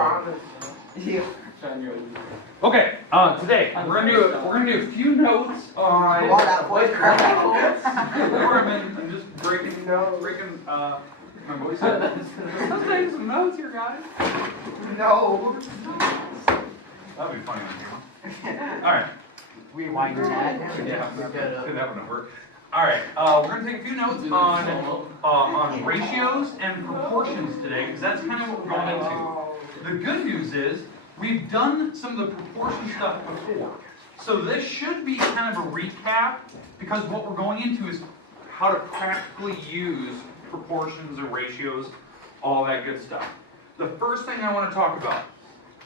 promise. Yeah. Okay, today we're gonna do a few notes on. What that voice crack? I'm just breaking my voice. I'm taking some notes here, guys. No. That'd be funny. All right. Rewind that. Yeah, that would work. All right, we're going to take a few notes on ratios and proportions today, because that's kind of what we're going into. The good news is we've done some of the proportion stuff before, so this should be kind of a recap, because what we're going into is how to practically use proportions and ratios, all that good stuff. The first thing I want to talk about,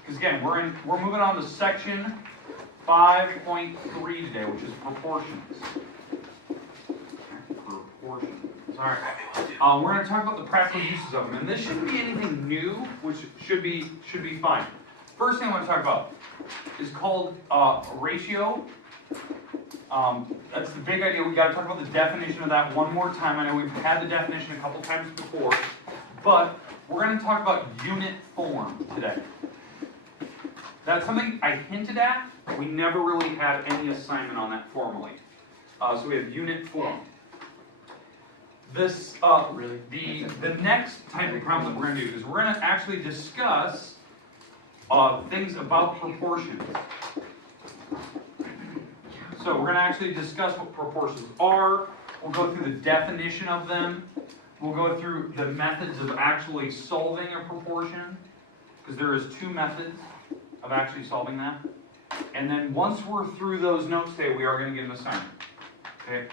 because again we're moving on to section 5.3 today, which is proportions. Alright, we're going to talk about the practical uses of them, and this shouldn't be anything new, which should be fine. First thing I want to talk about is called ratio. That's the big idea. We got to talk about the definition of that one more time. I know we've had the definition a couple times before, but we're going to talk about unit form today. That's something I hinted at. We never really had any assignment on that formally. So we have unit form. This, the next type of problem that we're going to do is we're going to actually discuss things about proportions. So we're going to actually discuss what proportions are. We'll go through the definition of them. We'll go through the methods of actually solving a proportion, because there is two methods of actually solving that. And then once we're through those notes today, we are going to get an assignment. Okay.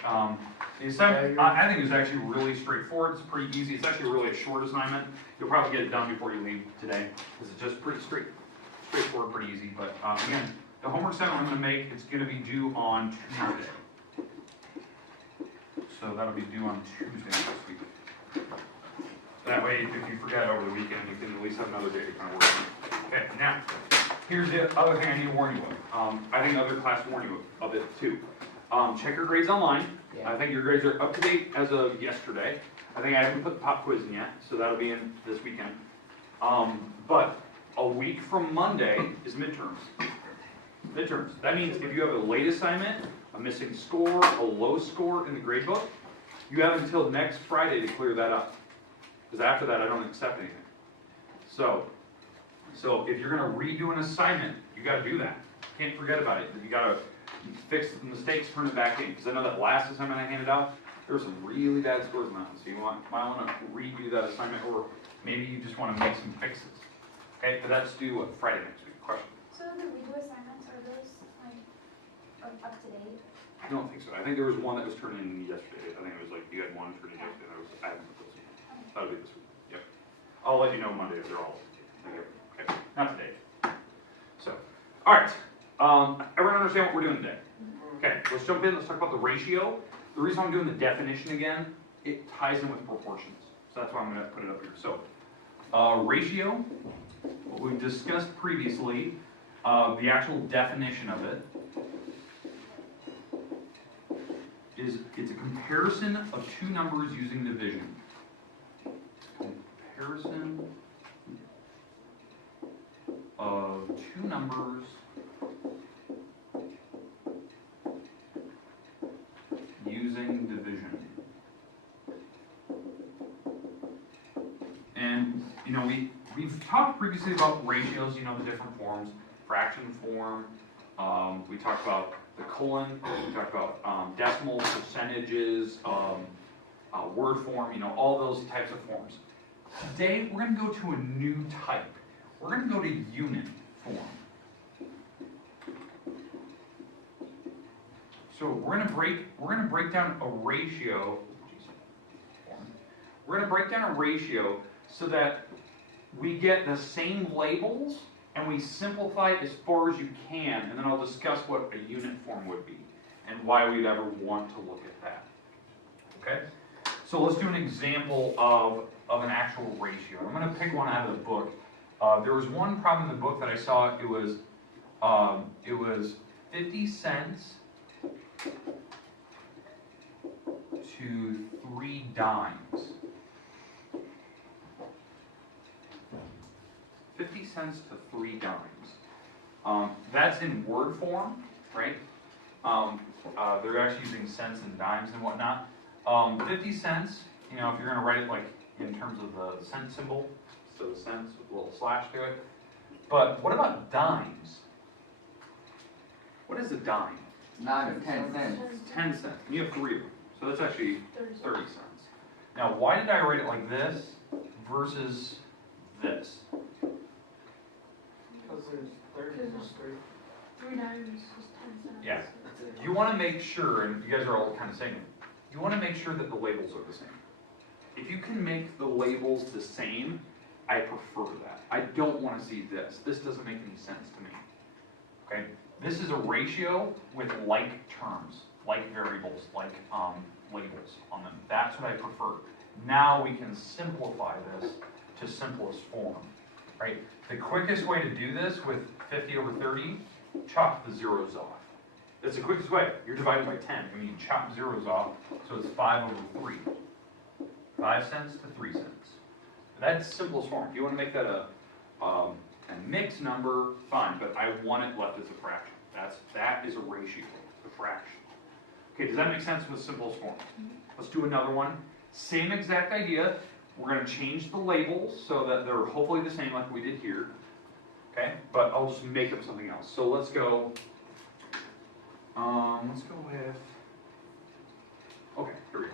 The assignment, I think, is actually really straightforward. It's pretty easy. It's actually really a short assignment. You'll probably get it done before you leave today, because it's just pretty straightforward, pretty easy. But again, the homework assignment I'm going to make, it's going to be due on Tuesday. So that'll be due on Tuesday next week. That way, if you forget over the weekend, you can at least have another day to kind of work on it. Okay, now, here's the other thing I need to warn you of. I think other class warn you of it too. Check your grades online. Yeah. I think your grades are up to date as of yesterday. I think I haven't put the pop quiz in yet, so that'll be in this weekend. But a week from Monday is midterms. Midterms. That means if you have a late assignment, a missing score, a low score in the grade book, you have until next Friday to clear that up. Because after that, I don't accept anything. So if you're going to redo an assignment, you got to do that. Can't forget about it. You got to fix the mistakes, turn it back in. Because I know that last assignment I handed out, there were some really bad scores on that one. So you might want to redo that assignment, or maybe you just want to make some fixes. Okay, but that's due Friday next week. Question? So the redo assignments, are those up to date? I don't think so. I think there was one that was turned in yesterday. I think it was like you had one turned in yesterday. I haven't put those in. That'll be this week. Yep. I'll let you know Monday if they're all. Okay. Not today. So, all right. Everyone understand what we're doing today? Okay. Let's jump in. Let's talk about the ratio. The reason I'm doing the definition again, it ties in with proportions. So that's why I'm going to put it up here. So, ratio. What we've discussed previously, the actual definition of it is it's a comparison of two numbers using division. Comparison of two numbers using division. And you know, we've talked previously about ratios, you know, the different forms, fraction form, we talked about the colon, we talked about decimals, percentages, word form, you know, all those types of forms. Today, we're going to go to a new type. We're going to go to unit form. So we're going to break down a ratio. We're going to break down a ratio so that we get the same labels and we simplify it as far as you can, and then I'll discuss what a unit form would be and why we'd ever want to look at that. Okay? So let's do an example of an actual ratio. I'm going to pick one out of the book. There was one problem in the book that I saw. It was 50 cents to 3 dimes. 50 cents to 3 dimes. That's in word form, right? They're actually using cents and dimes and whatnot. 50 cents, you know, if you're gonna write it like in terms of the cent symbol, so the cents with a little slash to it. But what about dimes? What is a dime? 9 or 10 cents. 10 cents. And you have 3 of them. So that's actually 30 30 cents. Now, why did I write it like this versus this? Because there's 30 Because times 3. 3 dimes is 10 cents. Yeah. You want to make sure, and you guys are all kind of saying it, you want to make sure that the labels are the same. If you can make the labels the same, I prefer that. I don't want to see this. This doesn't make any sense to me. Okay? This is a ratio with like terms, like variables, like labels on them. That's what I prefer. Now we can simplify this to simplest form, right? The quickest way to do this with 50 over 30, chop the zeros off. That's the quickest way. You're dividing by 10. I mean, you chop zeros off, so it's 5 over 3. 5 cents to 3 cents. That's simplest form. If you want to make that a mixed number, fine, but I want it left as a fraction. That is a ratio, a fraction. Okay, does that make sense with simplest form? Let's do another one. Same exact idea. We're going to change the labels so that they're hopefully the same like we did here. Okay, but I'll just make up something else. So let's go with, okay, here we go.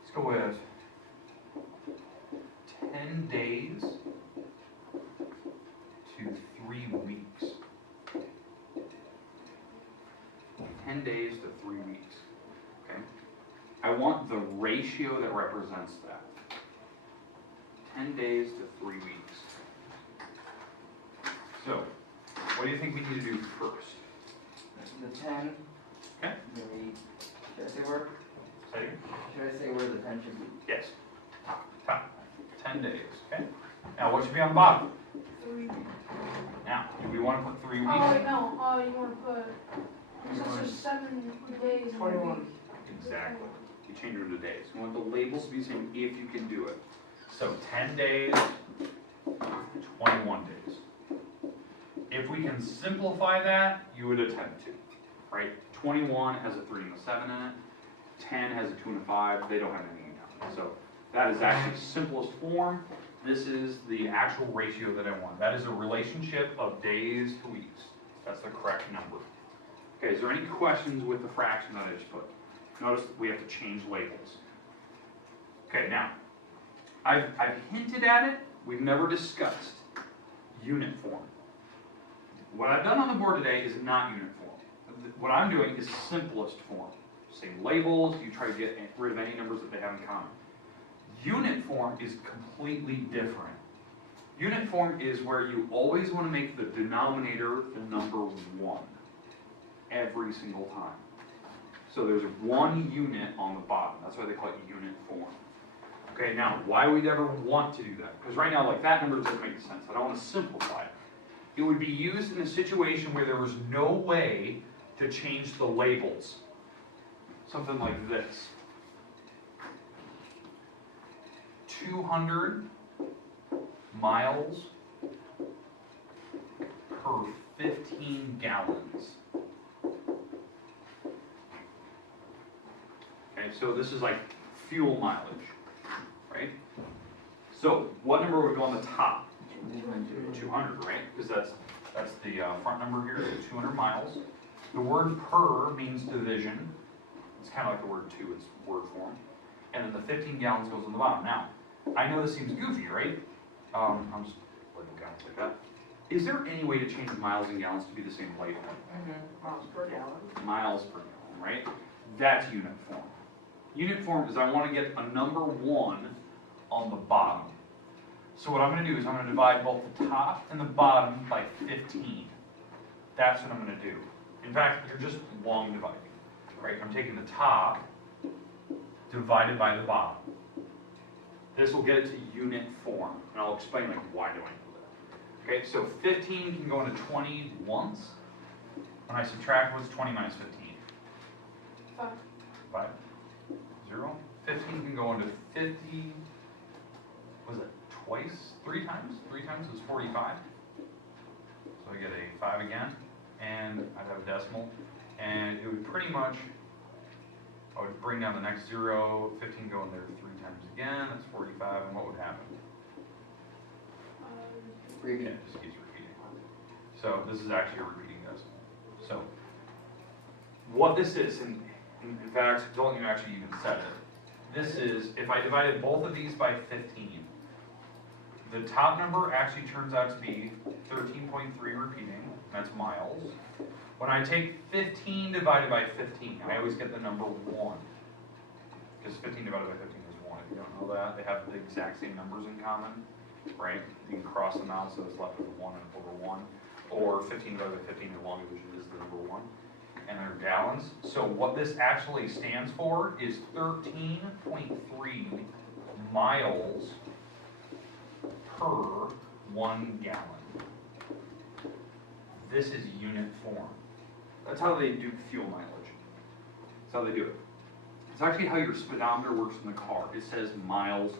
Let's go with 10 days to 3 weeks. 10 days to 3 weeks, okay? I want the ratio that represents that. 10 days to 3 weeks. So, what do you think we need to do first? The 10. Okay. Maybe, should I say where? Say it again? Should I say where the 10 should be? Yes. Top. 10 days, okay? Now, what should be on the bottom? 3. Now, do we want to put 3 weeks? Oh, wait, no. Oh, you want to put, since there's 7 days in a 21. week. Exactly. You change them to days. You want the labels to be the same if you can do it. So 10 days, 21 days. If we can simplify that, you would attempt to, right? 21 has a 3 and a 7 in it. 10 has a 2 and a 5. They don't have anything in common. So that is actually simplest form. This is the actual ratio that I want. That is a relationship of days to weeks. That's the correct number. Okay, is there any questions with the fraction that I just put? Notice we have to change labels. Okay, now, I've hinted at it. We've never discussed unit form. What I've done on the board today is not unit form. What I'm doing is simplest form. Same labels, you try to get rid of any numbers that they have in common. Unit form is completely different. Unit form is where you always want to make the denominator the number 1 every single time. So there's 1 unit on the bottom. That's why they call it unit form. Okay, now, why would we ever want to do that? Because right now, like, that number doesn't make sense. I don't want to simplify it. It would be used in a situation where there was no way to change the labels. Something like this. 200 miles per 15 gallons. Okay, so this is like fuel mileage, right? So what number would go on the top? 200, right? Because that's the front number here, so 200 miles. The word per means division. It's kind of like the word two, it's word form. And then the 15 gallons goes on the bottom. Now, I know this seems goofy, right? I'm just label gallons like that. Is there any way to change miles and gallons to be the same label? Miles per gallon. Miles per gallon, right? That's unit form. Unit form is I want to get a number 1 on the bottom. So what I'm going to do is I'm going to divide both the top and the bottom by 15. That's what I'm going to do. In fact, you're just long dividing, right? I'm taking the top divided by the bottom. This will get it to unit form, and I'll explain like why do I do that. Okay, so 15 can go into 20 once. When I subtract, what's 20 minus 15? 5. 5, 0. 15 can go into 50, was it twice? 3 times? 3 times is 45. So I get a 5 again, and I'd have a decimal, and it would pretty much, I would bring down the next 0, 15 go in there 3 times again, that's 45, and what would happen? Repeat. It just keeps repeating. So this is actually a repeating decimal. So what this is, in fact, don't you actually even said it. This is, if I divided both of these by 15, the top number actually turns out to be 13.3 repeating, that's miles. When I take 15 divided by 15, I always get the number 1. Because 15 divided by 15 is 1. If you don't know that, they have the exact same numbers in common, right? You can cross them out, so it's left with 1 and over 1. Or 15 divided by 15 in long division is the number 1. And they're gallons. So what this actually stands for is 13.3 miles per 1 gallon. This is unit form. That's how they do fuel mileage. That's how they do it. It's actually how your speedometer works in the car. It says miles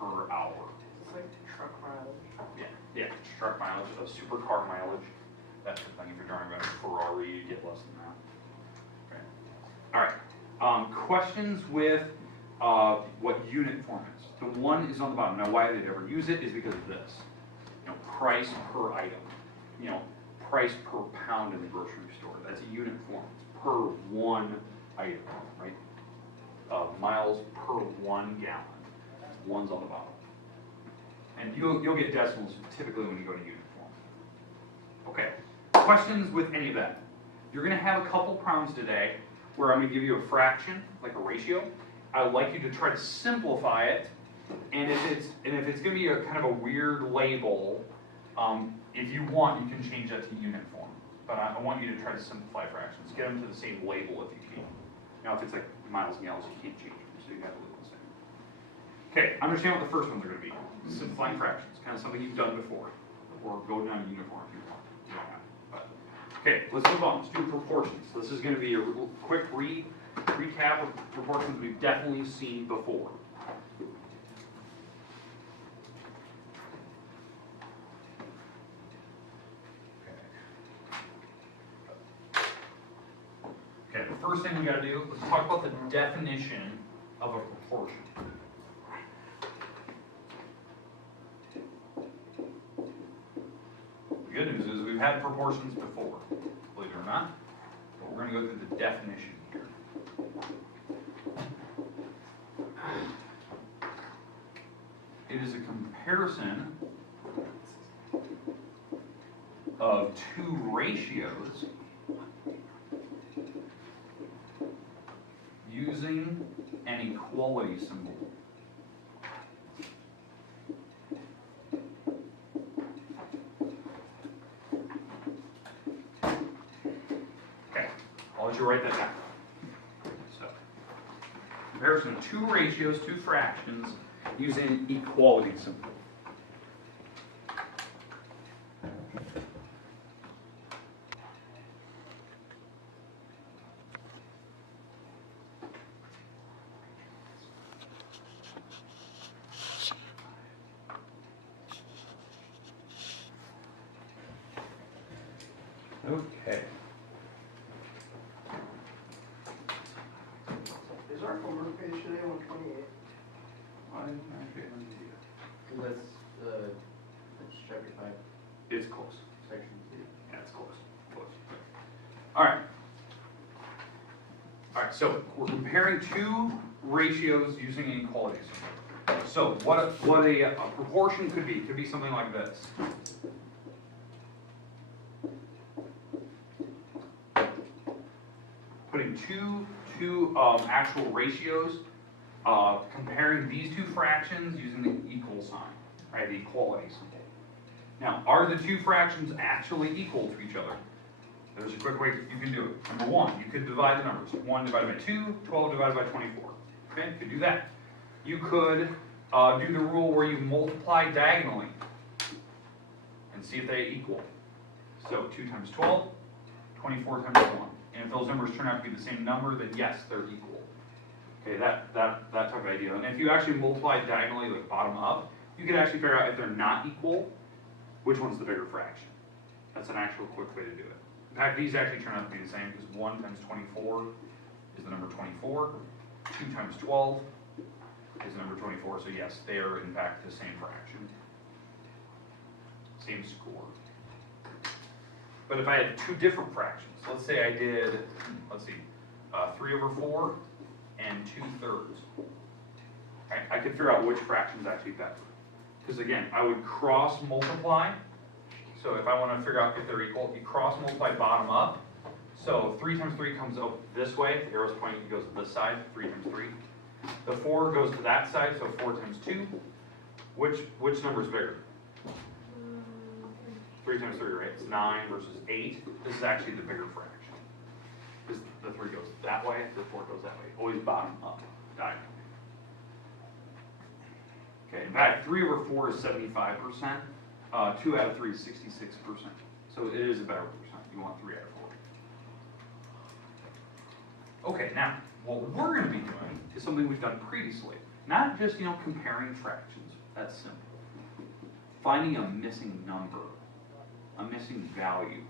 per hour. It's like truck mileage. Yeah, truck mileage, a supercar mileage. That's the thing. If you're driving a Ferrari, you get less than that. Okay. All right. Questions with what unit form is. The 1 is on the bottom. Now, why they'd ever use it is because of this. Price per item. Price per pound in the grocery store. That's a unit form. It's per 1 item, right? Miles per 1 gallon. 1's on the bottom. And you'll get decimals typically when you go to unit form. Okay. Questions with any of that? You're going to have a couple problems today where I'm going to give you a fraction, like a ratio. I would like you to try to simplify it. And if it's going to be a kind of a weird label, if you want, you can change that to unit form. But I want you to try to simplify fractions. Get them to the same label if you can. Now, if it's like miles and gallons, you can't change them, so you have to leave them the same. Okay, understand what the first ones are going to be. Simplifying fractions, kind of something you've done before. Or go down to unit form if you want. You don't have to, but. Okay, let's move on. Let's do proportions. This is going to be a quick recap of proportions we've definitely seen before. Okay, the first thing we got to do, let's talk about the definition of a proportion. The good news is we've had proportions before, believe it or not, but we're going to go through the definition here. It is a comparison of 2 ratios using an equality symbol. Okay, I'll let you write that down. So, comparison of 2 ratios, 2 fractions, using an equality symbol. Okay. Is our homework page today 128? So that's, chapter 5, It's close. section 2. Yeah, it's close. Close. All right. All right, so we're comparing 2 ratios using an equality symbol. So what a proportion could be something like this. Putting two actual ratios, comparing these 2 fractions using the equal sign, right? The equality symbol. Now, are the 2 fractions actually equal to each other? There's a quick way you can do it. Number 1, you could divide the numbers. 1 divided by 2, 12 divided by 24. Okay, you could do that. You could do the rule where you multiply diagonally and see if they equal. So 2 times 12, 24 times 1. And if those numbers turn out to be the same number, then yes, they're equal. Okay, that type of idea. And if you actually multiply diagonally, like bottom up, you can actually figure out if they're not equal, which one's the bigger fraction. That's an actual quick way to do it. In fact, these actually turn out to be the same, because 1 times 24 is the number 24, 2 times 12 is the number 24, so yes, they are in fact the same fraction. Same score. But if I had two different fractions, let's say I did, 3/4 and 2/3. I could figure out which fraction is actually better. Because again, I would cross multiply. So if I want to figure out if they're equal, you cross multiply bottom up. So 3 times 3 comes up this way, the arrow's pointing, goes to this side, 3 times 3. The 4 goes to that side, so 4 times 2. Which number is bigger? 3 times 3, right? It's 9 versus 8. This is actually the bigger fraction. Because the 3 goes that way, the 4 goes that way. Always bottom up, diagonal. Okay, in fact, 3/4 is 75%. 2 out of 3 is 66%. So it is a better percent. You want 3 out of 4. Okay, now, what we're going to be doing is something we've done previously. Not just, comparing fractions. That's simple. Finding a missing number, a missing value.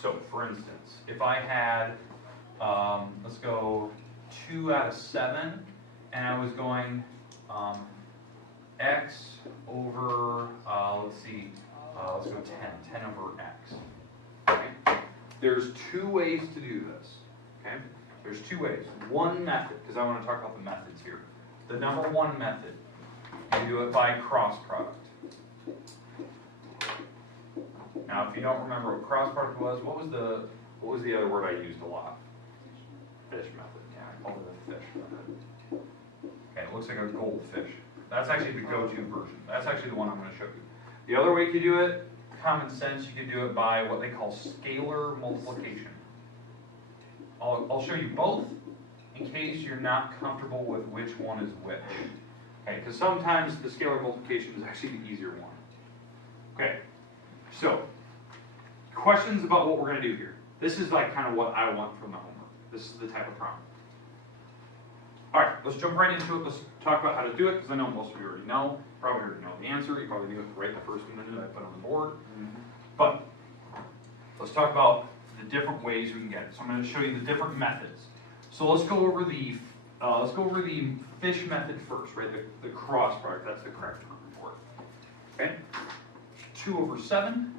So, for instance, if I had, let's go 2 out of 7, and I was going x over, let's go 10 over x. Okay? There's two ways to do this. Okay? There's two ways. One method, because I want to talk about the methods here. The number one method, you do it by cross product. Now, if you don't remember what cross product was, what was the other word I used a lot? Fish method. Yeah, I called it the fish method. Okay, it looks like a goldfish. That's actually the go-to version. That's actually the one I'm going to show you. The other way you could do it, common sense, you could do it by what they call scalar multiplication. I'll show you both in case you're not comfortable with which one is which. Okay, because sometimes the scalar multiplication is actually the easier one. Okay, so questions about what we're going to do here. This is like kind of what I want from the homework. This is the type of problem. All right, let's jump right into it. Let's talk about how to do it, because I know most of you already know. Probably already know the answer. You probably knew it right the first minute I put on the board. But let's talk about the different ways we can get it. So I'm going to show you the different methods. So let's go over the fish method first, right? The cross product. That's the correct term for it. Okay. 2 over 7,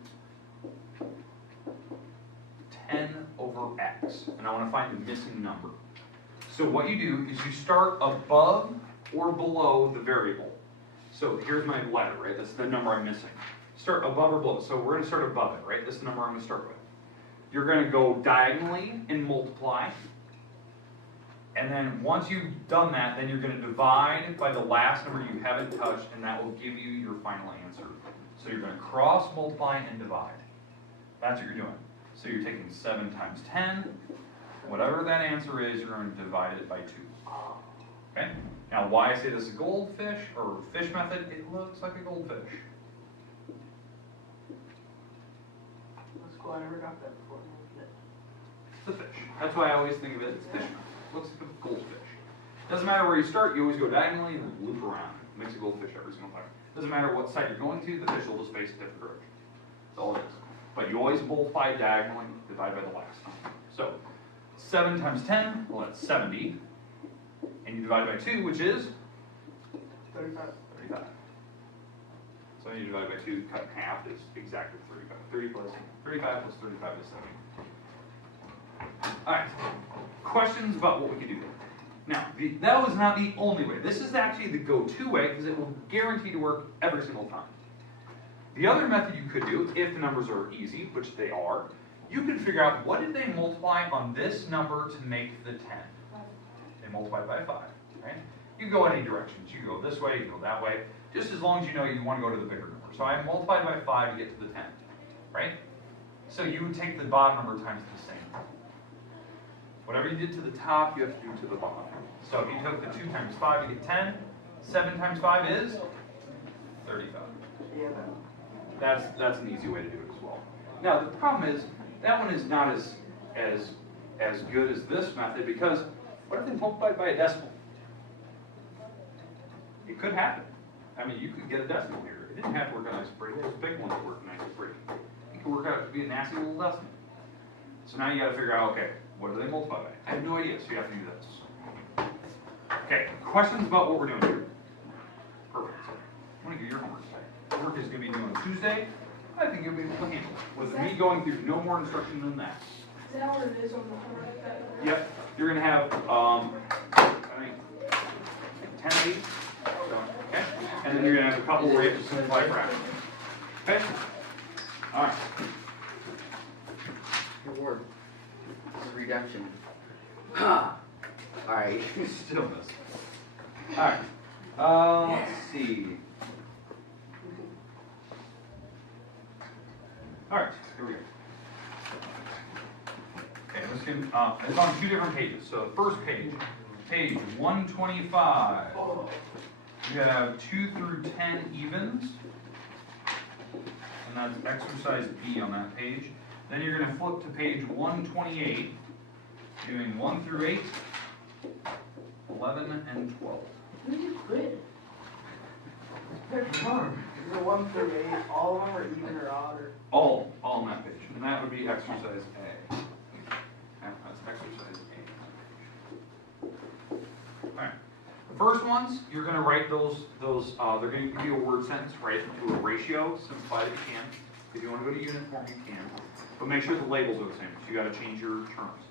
10 over x, and I want to find the missing number. So what you do is you start above or below the variable. So here's my letter, right? That's the number I'm missing. Start above or below. So we're going to start above it, right? This is the number I'm going to start with. You're going to go diagonally and multiply. And then once you've done that, then you're going to divide by the last number you haven't touched, and that will give you your final answer. So you're going to cross multiply and divide. That's what you're doing. So you're taking 7 times 10. Whatever that answer is, you're going to divide it by 2. Okay? Now, why I say this is a goldfish or fish method, it looks like a goldfish. That's cool, I never got that before. It's a fish. That's why I always think of it as fish method. It looks like a goldfish. Doesn't matter where you start, you always go diagonally and then loop around. It makes a goldfish every single time. Doesn't matter what side you're going to, the fish will just face a different direction. That's all it is. But you always multiply diagonally, divide by the last number. So, 7 times 10, well, that's 70. And you divide by 2, which is? 35. 35. So when you divide by 2, cut in half is exactly 35. 35 plus 35 is 70. Alright, questions about what we can do there. Now, that was not the only way. This is actually the go-to way, because it will guarantee to work every single time. The other method you could do, if the numbers are easy, which they are, you could figure out what did they multiply on this number to make the 10. They multiplied by 5, right? You can go any directions. You can go this way, you can go that way, just as long as you know you want to go to the bigger number. So I multiplied by 5 to get to the 10, right? So you would take the bottom number times the same. Whatever you did to the top, you have to do to the bottom. So if you took the 2 times 5, you get 10. 7 times 5 is 35. Yeah, That's an easy way to do it as well. Now the problem is that one is not as good as this method, because What if they multiply by a decimal? It could happen. I mean, you could get a decimal here. It didn't have to work out nice and pretty. There's big ones that work nice and pretty. It could work out to be a nasty little decimal. So now you gotta figure out, okay, what do they multiply by? I have no idea, so you have to do this. Okay, questions about what we're doing here? Perfect. I'm gonna give your homework today. Work is gonna be due on Tuesday. I think you'll be able to handle it. With me going through no more instruction than that. Is that what it is on the homework that? Yep, you're gonna have, I think, 10 of these. Okay, and then you're gonna have a couple where you have to simplify fractions. Okay? All right. Good work. Reduction. Ha! Alright. Stillness. All right. Let's see. All right, here we go. Okay, this can, it's on 2 different pages. So the first page, page 125. You have 2 through 10 evens, and that's exercise B on that page. Then you're going to flip to page 128, doing 1 through 8, 11, and 12. When did you quit? Pick one. Is it 1 through 8? All of them are even or odd or? All on that page, and that would be exercise A. Yeah, that's exercise A. All right. The first ones, you're going to write those. They're going to give you a word sentence, write it into a ratio, simplify it if you can. If you want to go to unit form, you can. But make sure the labels are the same, because you got to change your terms.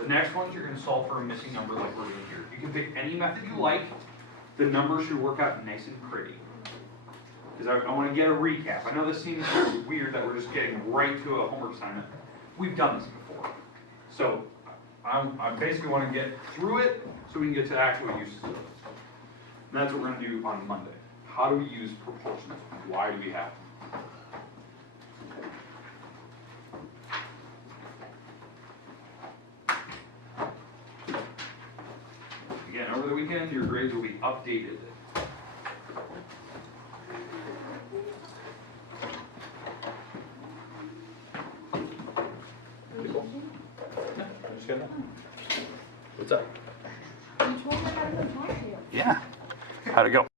The next ones, you're going to solve for a missing number like we're doing here. You can pick any method you like. The numbers should work out nice and pretty. Because I want to get a recap. I know this seems weird that we're just getting right to a homework assignment. We've done this before. So I basically want to get through it so we can get to actual uses of it. And that's what we're going to do on Monday. How do we use proportions? Why do we have them? Again, over the weekend, your grades will be updated. What's up? You told me I got a good mark here. Yeah. How'd it go?